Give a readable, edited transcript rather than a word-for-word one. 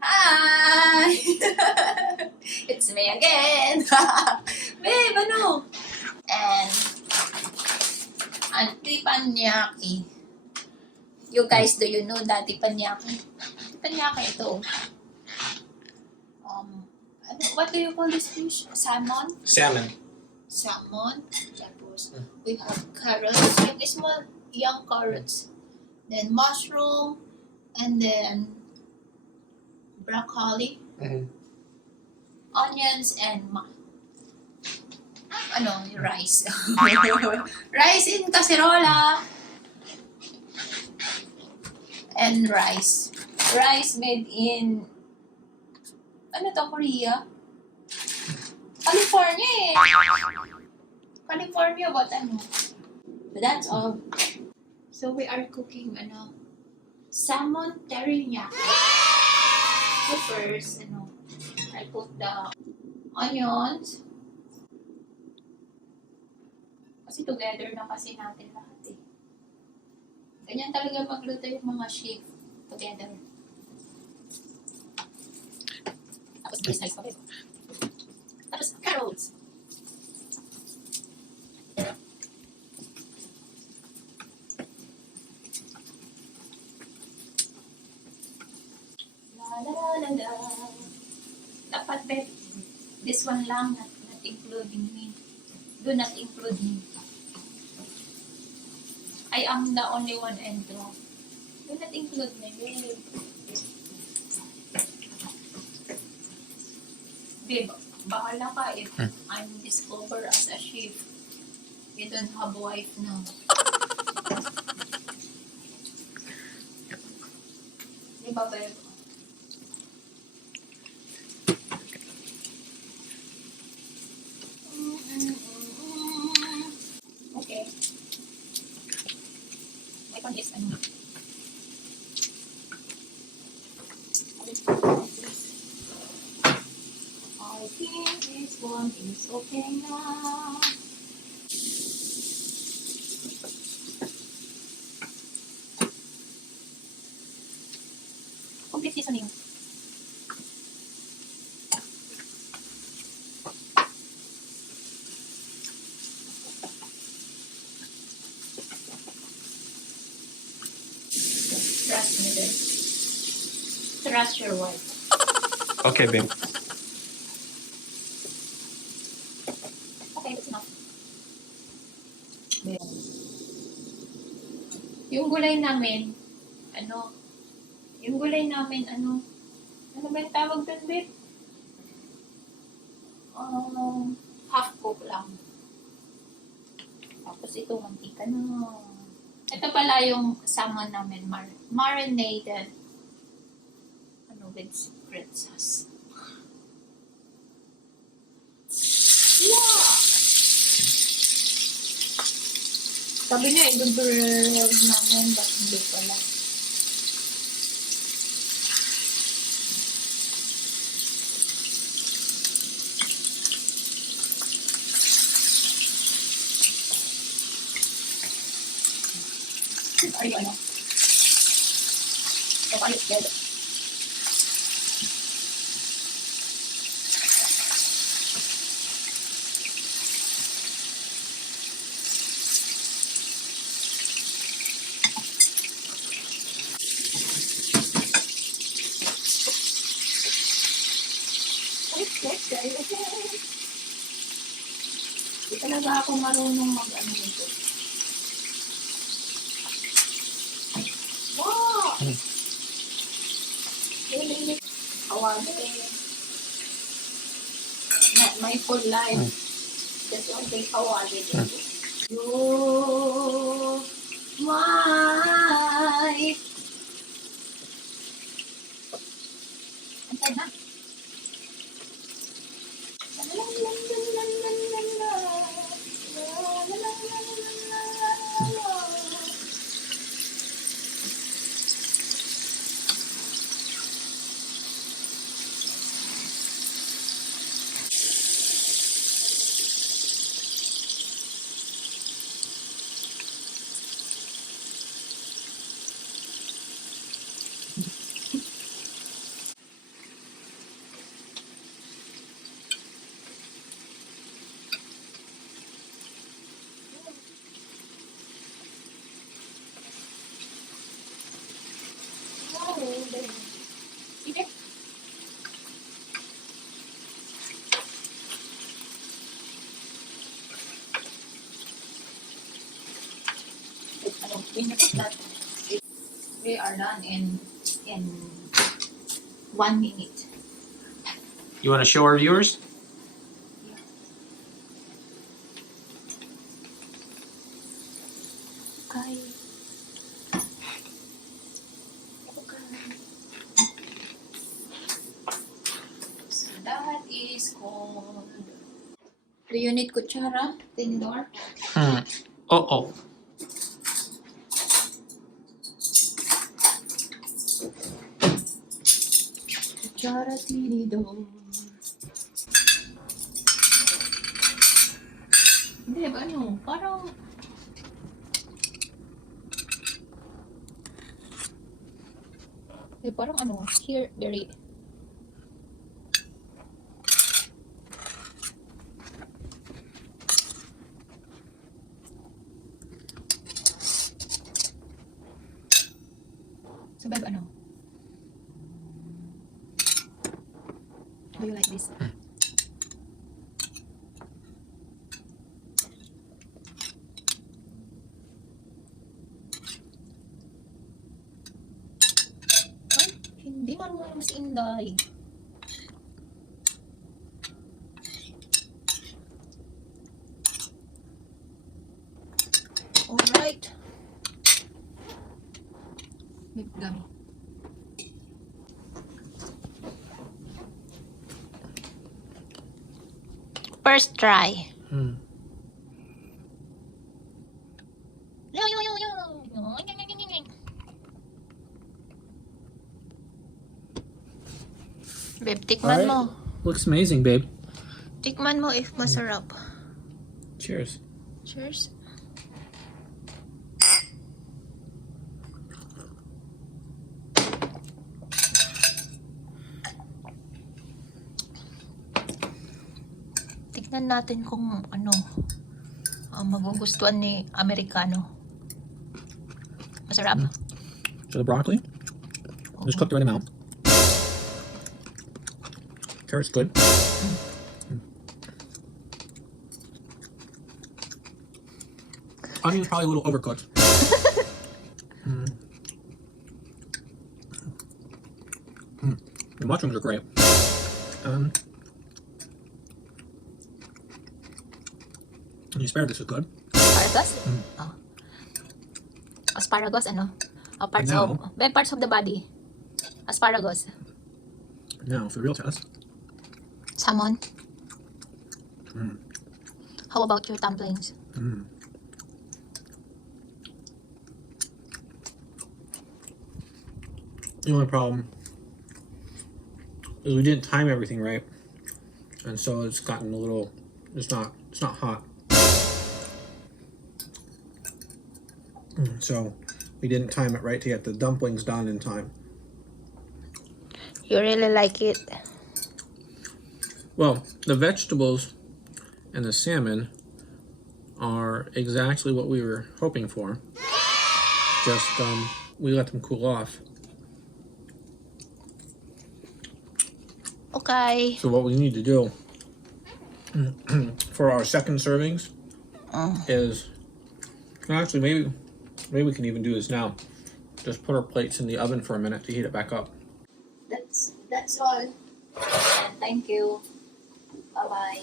Hi! It's me again! Babe, ano? And Auntie Panyaki. You guys, do you know Daddy Panyaki? Auntie Panyaki, ito. What do you call this fish? Salmon? Salmon. Salmon. Tapos, we have carrots. Yung small, young carrots. Then mushroom. And then broccoli. Onions and rice. Rice in cacerola. And rice. Rice made in Korea? California eh. California, but But that's all. So we are cooking Salmon Teriyaki. So first, I put the onions. Kasi together na kasi natin lahat eh. Ganyan talaga magluto yung mga chef together. Tapos slice pa rin. Tapos carrots. La. Dapat this one lang, not including me. Do not include me. I am the only one and do not include me, babe. Babe, bahala ka if I'm discovered as a chef. You don't have wife now. Diba, babe? Okay. My phone is I think this one is okay now. Complete seasoning. Trust me, babe. Trust your wife. Okay, babe. Okay, that's enough. Yung gulay namin, ano ba yung tawag doon, babe? Half cook lang. Tapos ito, mantika na. Ito pala yung salmon namin, marinated with secret sauce. Yeah! Sabi niya, i-burn namin, but hindi pala. Are you So, are you scared? Hindi talaga ako marunong nito. Wow! Kawali. My full life. Just one day kawali. You, my. Antay na. they are done in 1 minute. You want to show our viewers? Okay. So that is called. Do you need kutsara, tinidor? Oh. Kutsara, tinidor. Hindi, ano, parang... parang ano, here, very... So, babe, ano? Do you like this? Ay, hindi marunong si Inday. Alright. Babe, gami. First try. Babe, tikman mo. Looks amazing, babe. Tikman mo if masarap. Cheers. Cheers. Tignan natin kung ano magugustuhan ni Amerikano. Masarap. So the broccoli, just cooked right in the mouth. Carrot's good. Onion's probably a little overcooked. The mushrooms are great. The asparagus is good. Asparagus? Oh. Asparagus, ano? Parts Now- of parts of the body. Asparagus. Now for the real test. Salmon. How about your dumplings? The only problem is we didn't time everything right, and so it's gotten a little. It's not hot. So we didn't time it right to get the dumplings done in time. You really like it? Well, the vegetables and the salmon are exactly what we were hoping for. Just we let them cool off. Okay. So what we need to do for our second servings is actually maybe we can even do this now. Just put our plates in the oven for a minute to heat it back up. That's all. And thank you. Bye bye.